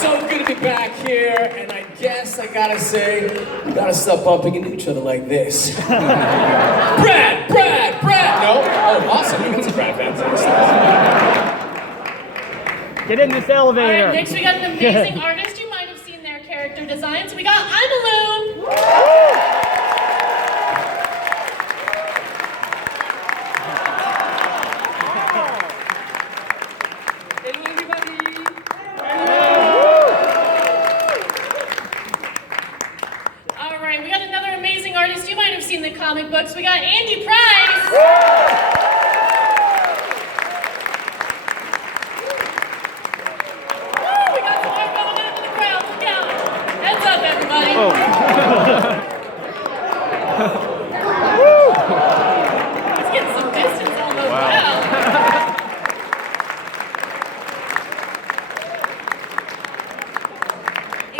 so good to be back here, and I guess I gotta say, we gotta stop bumping into each other like this. Brad! No? Oh, awesome, we got some Brad fans. Get in this elevator. All right, next we got an amazing artist. You might have seen their character designs. We got I'm Alone. Seen the comic books. We got Andy Price. Woo! We got some more going into the crowd. Look out. Heads up, everybody. He's getting some distance on those. Wow.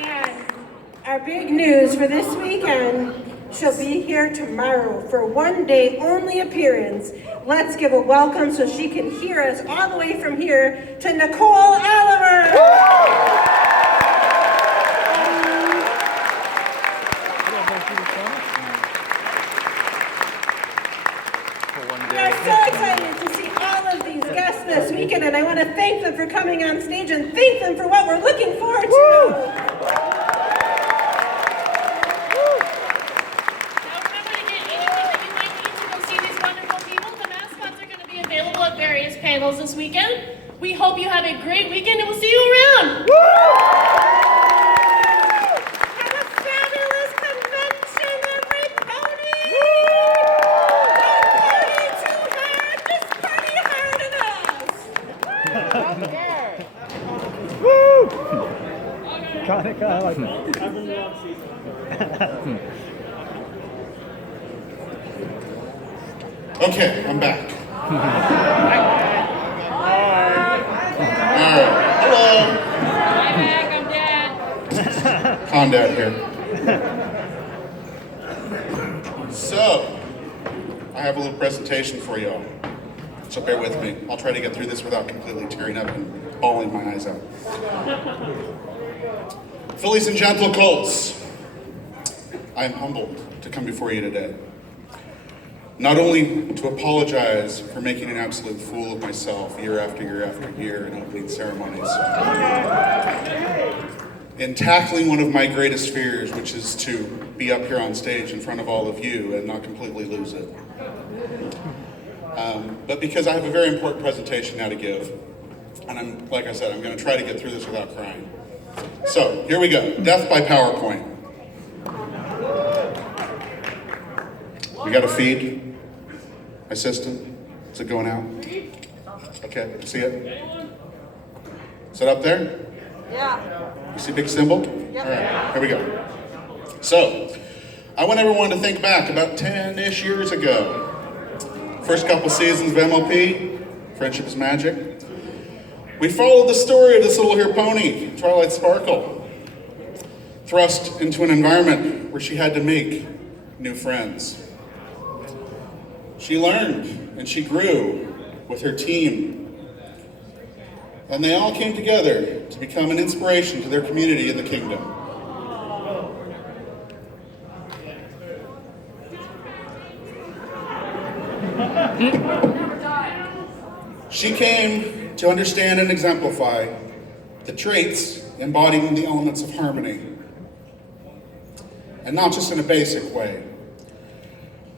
And our big news for this weekend, she'll be here tomorrow for one day only appearance. Let's give a welcome so she can hear us all the way from here to Nicole Oliver. We are so excited to see all of these guests this weekend, and I want to thank them for coming on stage and thank them for what we're looking forward to. Panels this weekend. We hope you have a great weekend and we'll see you around. Woo! Have a fabulous convention, everybody! Don't party too hard, just party hard enough! Woo! I like that. Okay, I'm back. Hello. Hi, Mac. I'm Dad. Con Dad here. So, I have a little presentation for y'all. So bear with me. I'll try to get through this without completely tearing up and bawling my eyes out. Fillies and gentle colts, I am humbled to come before you today. Not only to apologize for making an absolute fool of myself year after year after year in opening ceremonies, in tackling one of my greatest fears, which is to be up here on stage in front of all of you and not completely lose it. But because I have a very important presentation now to give, and like I said, I'm going to try to get through this without crying. So, here we go. Death by PowerPoint. We got a feed? My system? Is it going out? Okay, you see it? Is it up there? Yeah. You see big symbol? Yep. All right, here we go. So, I want everyone to think back about 10-ish years ago. First couple seasons of MLP, Friendship is Magic. We followed the story of this little here pony, Twilight Sparkle, thrust into an environment where she had to make new friends. She learned and she grew with her team. And they all came together to become an inspiration to their community in the kingdom. She came to understand and exemplify the traits embodying the elements of harmony. And not just in a basic way.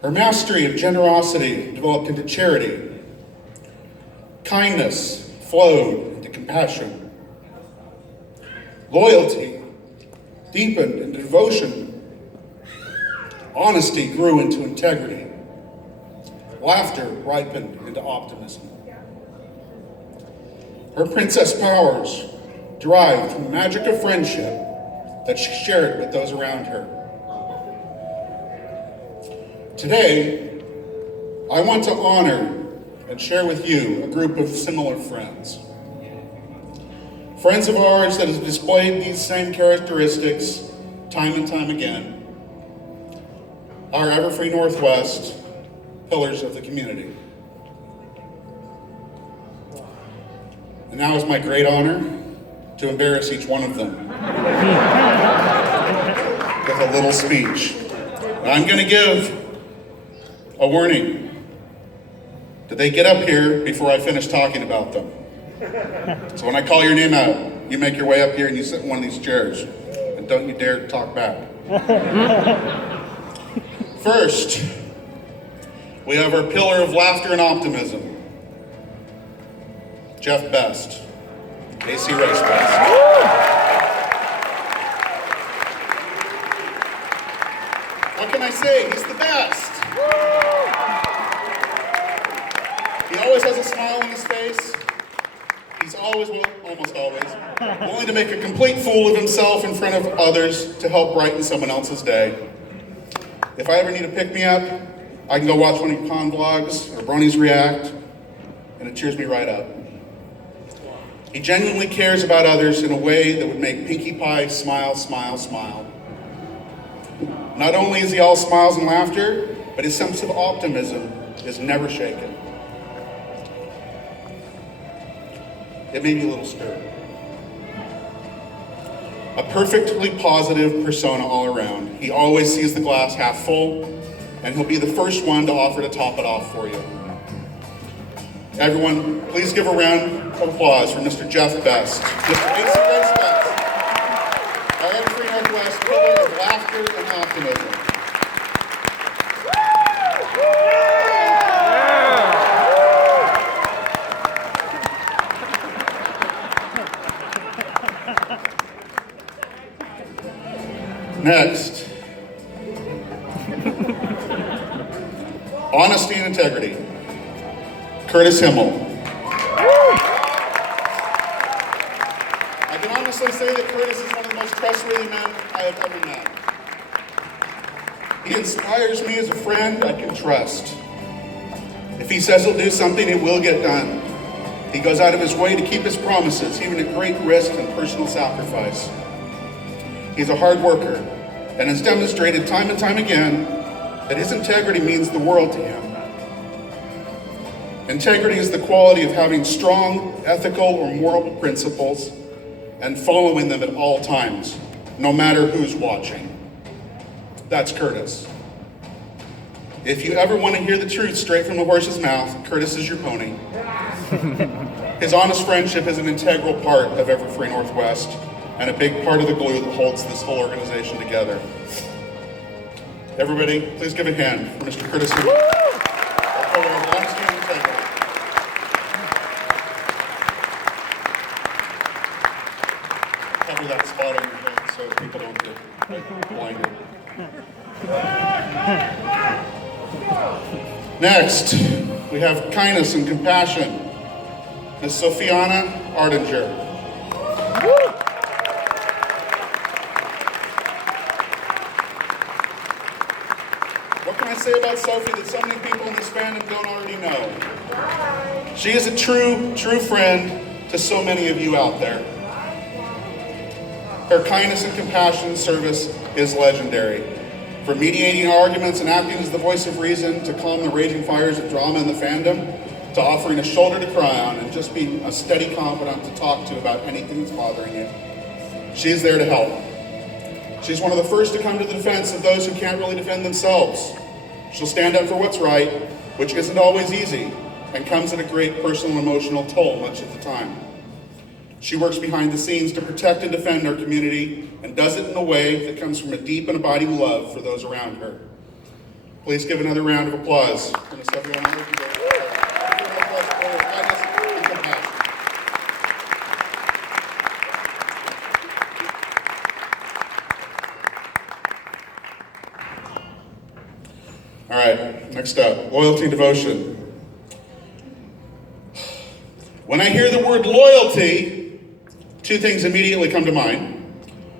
Her mastery of generosity developed into charity. Kindness flowed into compassion. Loyalty deepened into devotion. Honesty grew into integrity. Laughter ripened into optimism. Her princess powers derived from the magic of friendship that she shared with those around her. Today, I want to honor and share with you a group of similar friends. Friends of ours that have displayed these same characteristics time and time again. Our Everfree Northwest pillars of the community. And now it's my great honor to embarrass each one of them with a little speech. Now, I'm going to give a warning. Did they get up here before I finish talking about them? So when I call your name out, you make your way up here and you sit in one of these chairs. And don't you dare talk back. First, we have our pillar of laughter and optimism, Jeff Best, AC Race Best. What can I say? He's the best. He always has a smile on his face. He's always, well, almost always, willing to make a complete fool of himself in front of others to help brighten someone else's day. If I ever need a pick-me-up, I can go watch one of your con vlogs or Bronies React, and it cheers me right up. He genuinely cares about others in a way that would make Pinkie Pie smile, smile, smile. Not only is he all smiles and laughter, but his sense of optimism is never shaken. It made me a little stirred. A perfectly positive persona all around. He always sees the glass half full, and he'll be the first one to offer to top it off for you. Everyone, please give a round of applause for Mr. Jeff Best. Mr. AC Race Best. Our Everfree Northwest pillar of laughter and optimism. Next, honesty and integrity, Curtis Himmel. I can honestly say that Curtis is one of the most trustworthy men I have ever met. He inspires me as a friend I can trust. If he says he'll do something, it will get done. He goes out of his way to keep his promises, even at great risk and personal sacrifice. He's a hard worker and has demonstrated time and time again that his integrity means the world to him. Integrity is the quality of having strong ethical or moral principles and following them at all times, no matter who's watching. That's Curtis. If you ever want to hear the truth straight from the horse's mouth, Curtis is your pony. His honest friendship is an integral part of Everfree Northwest and a big part of the glue that holds this whole organization together. Everybody, please give a hand for Mr. Curtis Himmel, our pillar of honesty and integrity. Cover that spot on your head so people don't get blinded. Next, we have kindness and compassion. Ms. Sophiana Ardinger. What can I say about Sophie that so many people in this fandom don't already know? She is a true friend to so many of you out there. Her kindness and compassion service is legendary. From mediating arguments and acting as the voice of reason to calm the raging fires of drama in the fandom, to offering a shoulder to cry on and just being a steady confidant to talk to about anything that's bothering you. She's there to help. She's one of the first to come to the defense of those who can't really defend themselves. She'll stand up for what's right, which isn't always easy, and comes at a great personal and emotional toll much of the time. She works behind the scenes to protect and defend our community and does it in a way that comes from a deep and abiding love for those around her. Please give another round of applause for Ms. Sophiana Ardinger. All right, next up, loyalty and devotion. When I hear the word loyalty, two things immediately come to mind.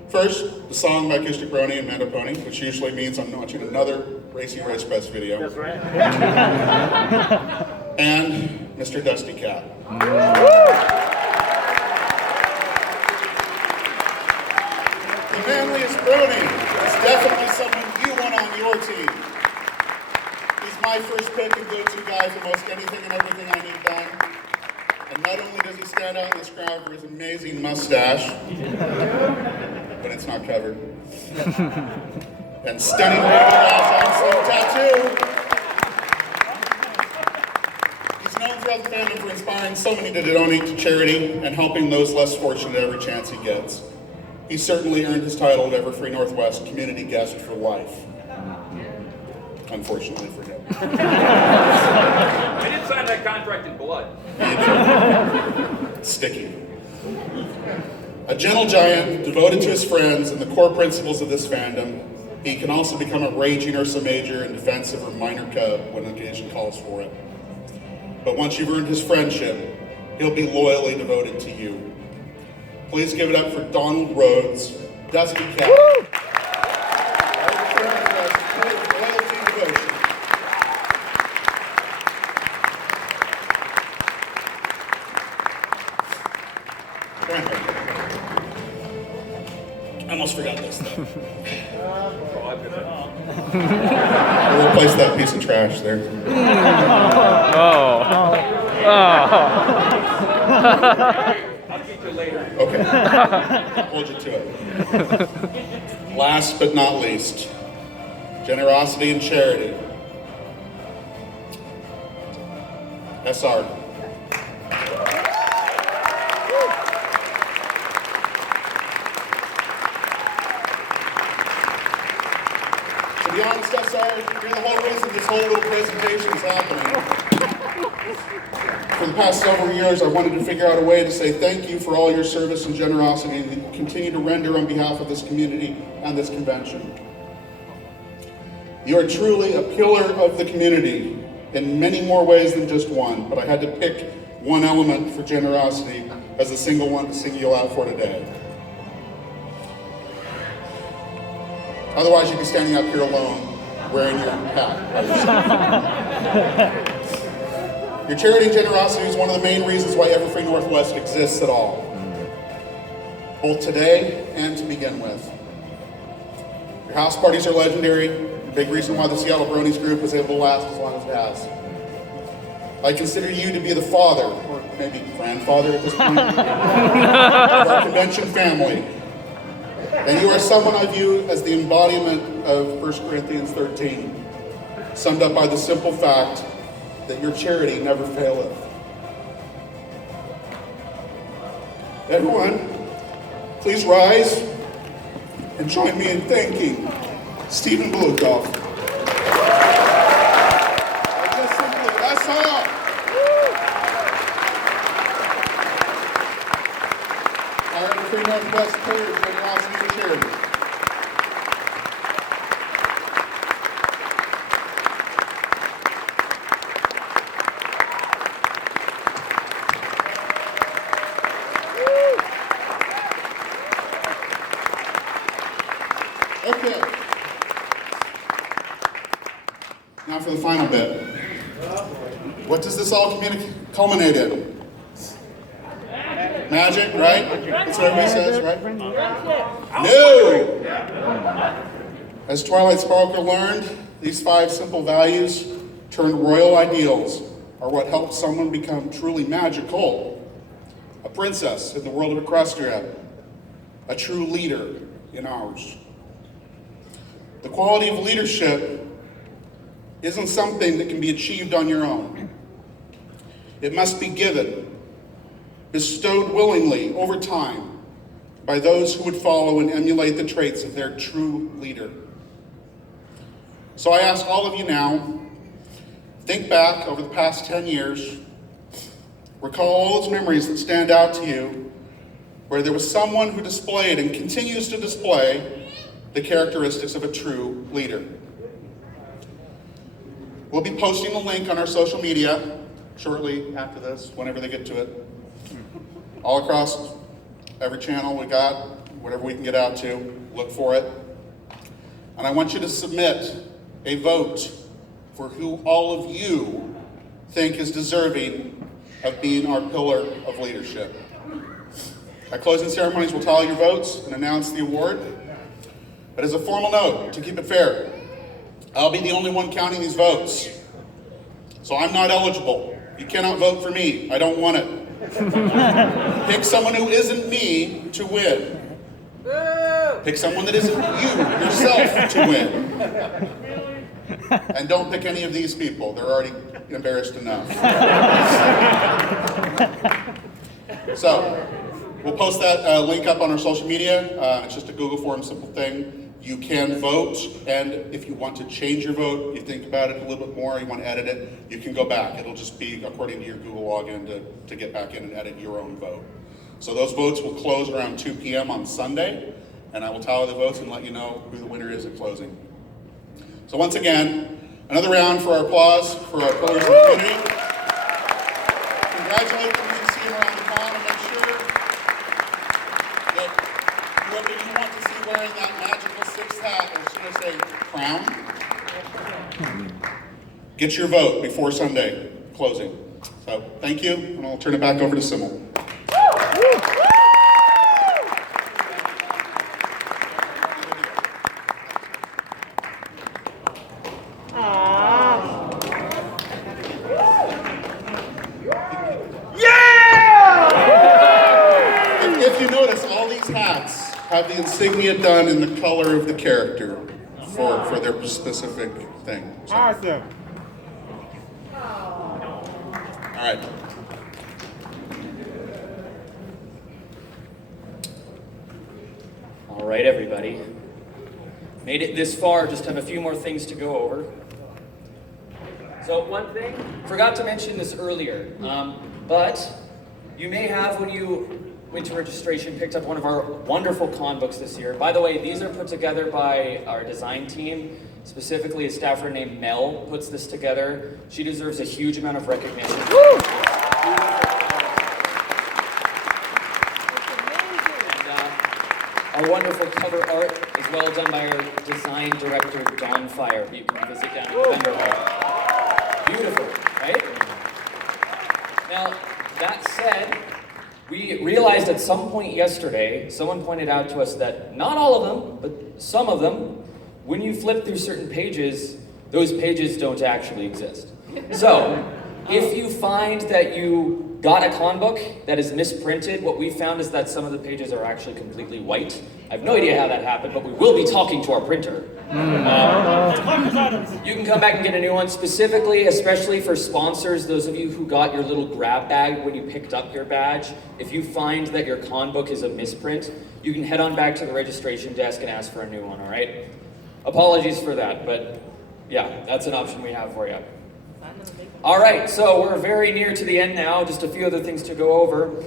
First, the song by Acoustic Brony and Mando Pony, which usually means I'm watching another Racing Race Best video. That's right. And Mr. Dusty Cat. The manliest Brony is definitely someone you want on your team. He's my first pick and go-to guy for most anything and everything I need done. And Not only does he stand out in this crowd for his amazing mustache, when it's not covered, and stunning slim tattoo, he's known throughout the fandom for inspiring so many to donate to charity and helping those less fortunate every chance he gets. He certainly earned his title of Everfree Northwest Community Guest for Life. Unfortunately for him. I didn't sign that contract in blood. Sticky. A gentle giant devoted to his friends and the core principles of this fandom, he can also become a raging Ursa Major and defensive or minor cub when occasion calls for it. But once you've earned his friendship, he'll be loyally devoted to you. Please give it up for Donald Rhodes, Dusty Cat. Woo! Loyalty and devotion. I almost forgot this though. We'll replace that piece of trash there. I'll get you later. Okay. Hold you to it. Last but not least, generosity and charity. SR. To be honest, SR, you're the whole reason this whole little presentation is happening. For the past several years, I wanted to figure out a way to say thank you for all your service and generosity that you continue to render on behalf of this community and this convention. You are truly a pillar of the community in many more ways than just one, but I had to pick one element for generosity as a single one to single you out for today. Otherwise, you'd be standing up here alone, wearing your hat. Your charity and generosity is one of the main reasons why Everfree Northwest exists at all, both today and to begin with. Your house parties are legendary, a big reason why the Seattle Bronies group was able to last as long as it has. I consider you to be the father, or maybe grandfather at this point, of our convention family. And you are someone I view as the embodiment of 1 Corinthians 13, summed up by the simple fact that your charity never faileth. Everyone, please rise and join me in thanking Stephen Blukoff. Just simply, that's all. Our Everfree Northwest pillar of generosity and charity. Okay. Now for the final bit. What does this all culminate in? Magic, right? That's what everybody says, right? No! As Twilight Sparkle learned, these 5 simple values, turned royal ideals, are what helped someone become truly magical. A princess in the world of Equestria, a true leader in ours. The quality of leadership isn't something that can be achieved on your own. It must be given, bestowed willingly over time by those who would follow and emulate the traits of their true leader. So I ask all of you now, think back over the past 10 years, recall all those memories that stand out to you, where there was someone who displayed and continues to display the characteristics of a true leader. We'll be posting a link on our social media shortly after this, whenever they get to it. All across every channel we got, whatever we can get out to, look for it. And I want you to submit a vote for who all of you think is deserving of being our pillar of leadership. At closing ceremonies, we'll tally your votes and announce the award. But as a formal note, to keep it fair, I'll be the only one counting these votes. So I'm not eligible. You cannot vote for me. I don't want it. Pick someone who isn't me to win. Pick someone that isn't you, yourself, to win. And don't pick any of these people. They're already embarrassed enough. So, we'll post that link up on our social media. It's just a Google form, simple thing. You can vote, and if you want to change your vote, you think about it a little bit more, you want to edit it, you can go back. It'll just be according to your Google login to get back in and edit your own vote. So those votes will close around 2 p.m. on Sunday, and I will tally the votes and let you know who the winner is at closing. So once again, another round for our applause for our pillars of the community. Congratulate them, you can see them around the con, and make sure that whoever you want to see wearing that magical sixth hat, or should I say crown, get your vote before Sunday closing. So thank you, and I'll turn it back over to Simmel. If you notice, all these hats have the insignia done in the color of the character for their specific thing. So, Awesome. all right. All right, everybody. Made it this far, just have a few more things to go over. So one thing, forgot to mention this earlier, but you may have, when you went to registration, picked up one of our wonderful con books this year. By the way, these are put together by our design team. Specifically, a staffer named Mel puts this together. She deserves a huge amount of recognition. Our wonderful cover art is well done by our design director, Dawn Fire, who you can visit down in the vendor hall. Beautiful, right? Now, that said, we realized at some point yesterday, someone pointed out to us that not all of them, but some of them, when you flip through certain pages, those pages don't actually exist. So, if you find that you got a con book that is misprinted, what we found is that some of the pages are actually completely white. I have no idea how that happened, but we will be talking to our printer. You can come back and get a new one, specifically, especially for sponsors, those of you who got your little grab bag when you picked up your badge. If you find that your con book is a misprint, you can head on back to the registration desk and ask for a new one, all right? Apologies for that, but yeah, that's an option we have for you. All right, so we're very near to the end now, just a few other things to go over.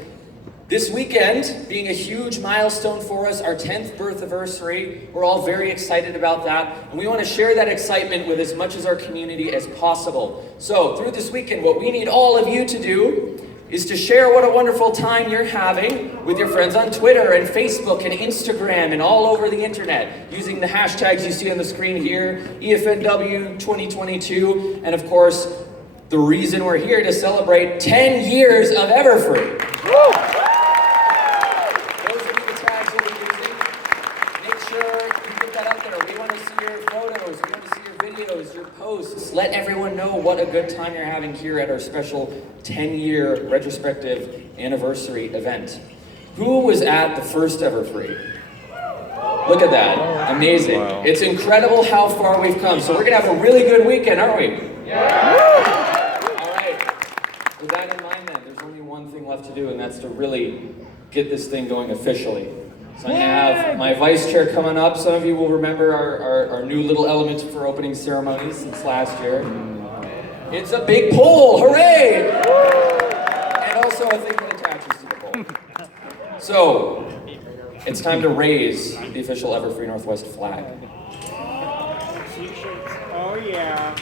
This weekend, being a huge milestone for us, our 10th birth anniversary, we're all very excited about that, and we want to share that excitement with as much of our community as possible. So, through this weekend, what we need all of you to do is to share what a wonderful time you're having with your friends on Twitter and Facebook and Instagram and all over the internet, using the hashtags you see on the screen here, EFNW 2022, and of course, the reason we're here to celebrate 10 years of Everfree. Those are the tags that we're using. Make sure you put that out there. We want to see your photos, we want to see your videos, your posts. Let everyone know what a good time you're having here at our special 10-year retrospective anniversary event. Who was at the first Everfree? Look at that. Amazing. Wow. It's incredible how far we've come. So we're going to have a really good weekend, aren't we? Yeah. With that in mind then, there's only one thing left to do, and that's to really get this thing going officially. So I'm going to have my vice chair coming up. Some of you will remember our new little element for opening ceremonies since last year. It's a big pole, hooray! And also a thing that attaches to the pole. So, it's time to raise the official Everfree Northwest flag. Oh yeah.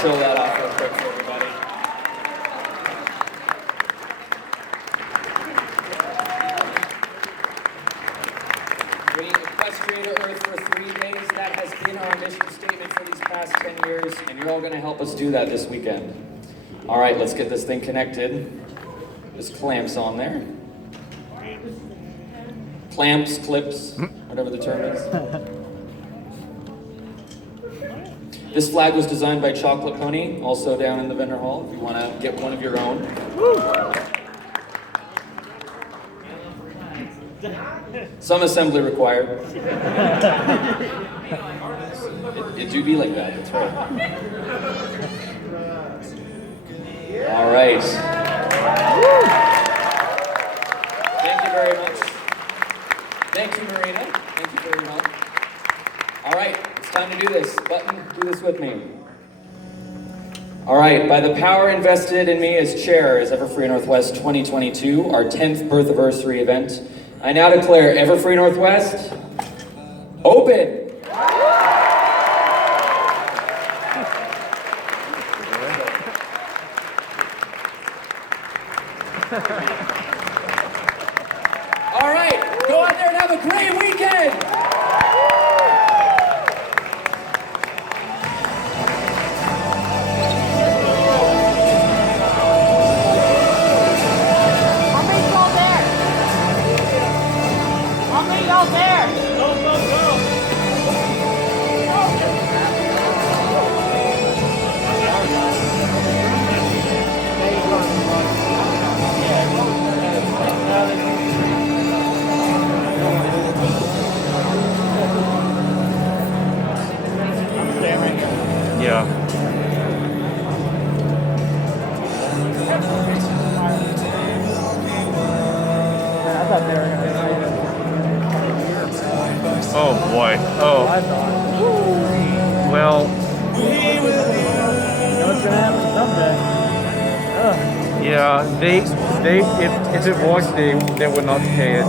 Show that off real quick for everybody. Bringing equestrian to Earth for 3 days, that has been our mission statement for these past 10 years, and you're all going to help us do that this weekend. All right, let's get this thing connected. There's clamps on there. Clamps, clips, whatever the term is. This flag was designed by Chocolate Pony, also down in the vendor hall, if you want to get one of your own. Some assembly required. It do be like that, that's right. All right. Thank you very much. Thank you, Marina. Thank you for your help. All right, it's time to do this. Button, do this with me. All right, by the power invested in me as chair as Everfree Northwest 2022, our 10th birth anniversary event, I now declare Everfree Northwest open. All right, go out there and have a great weekend. Yeah. I thought they were going to Oh boy. Oh. I thought. Well, You know what's going to happen someday. yeah. They if it was, they would not pay it.